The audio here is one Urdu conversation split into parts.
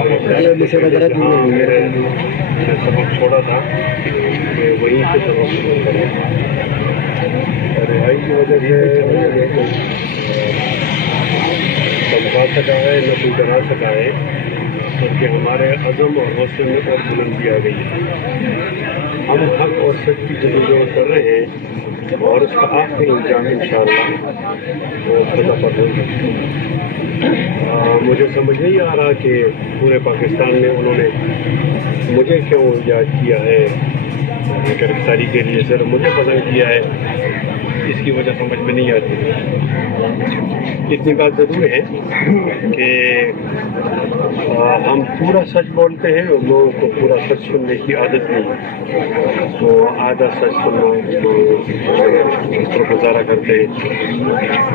میرے نے سبق چھوڑا تھا کہ وہیں سے سبق شروع کریں، اور رہائی کی وجہ سے سمجھا سکا ہے نہ کوئی ڈرا سکا ہے، بلکہ ہمارے عزم اور حوصلے میں اور بلندی آ گئی ہے۔ ہم حق اور سچ کی جدوجہد کر رہے ہیں، اور اس کا آخری انجام انشاءاللہ وہ خدا پر ہوگا۔ مجھے سمجھ نہیں آ رہا کہ پورے پاکستان میں انہوں نے مجھے کیوں یاد کیا ہے گرفتاری کے لیے، سر مجھے پسند کیا ہے، اس کی وجہ سمجھ میں نہیں آتی۔ اتنی بات ضرور ہے کہ ہم پورا سچ بولتے ہیں اور لوگوں کو پورا سچ سننے کی عادت نہیں، تو آدھا سچ سننا اس پر گزارا کرتے ہیں۔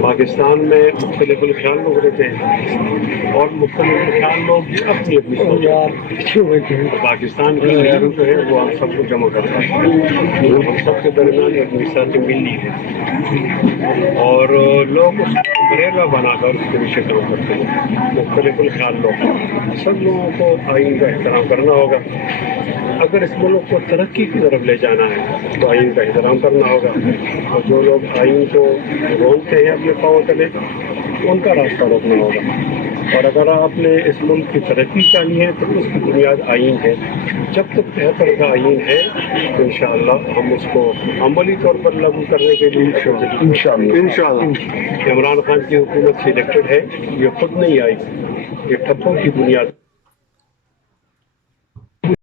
پاکستان میں مختلف الخیال لوگ رہتے ہیں، اور مختلف الخیال لوگ بھی اپنی اپنی سوچ ہیں۔ پاکستان کی معیار جو ہے وہ ہم سب کو جمع کرتا ہے، ہم سب کے درمیان ایک مثالی ملی ہے، اور لوگ اس کو بریلا بنا کر اس کے پیچھے کام کرتے ہیں۔ مختلف الخیال لوگ، سب لوگوں کو آئین کا احترام کرنا ہوگا۔ اگر اس ملک کو ترقی کی طرف لے جانا ہے تو آئین کا احترام کرنا ہوگا، اور جو لوگ آئین کو رونتے ہیں اپنے پاؤں تلے ان کا راستہ روکنا ہوگا۔ اور اگر آپ نے اس ملک کی ترقی چاہی ہے تو اس کی بنیاد آئین ہے۔ جب تک بہتر کا آئین ہے تو انشاءاللہ ہم اس کو عملی طور پر لاگو کرنے کے لیے انشاءاللہ عمران خان کی حکومت سلیکٹڈ ہے، یہ خود نہیں آئی، یہ ٹھپوں کی بنیاد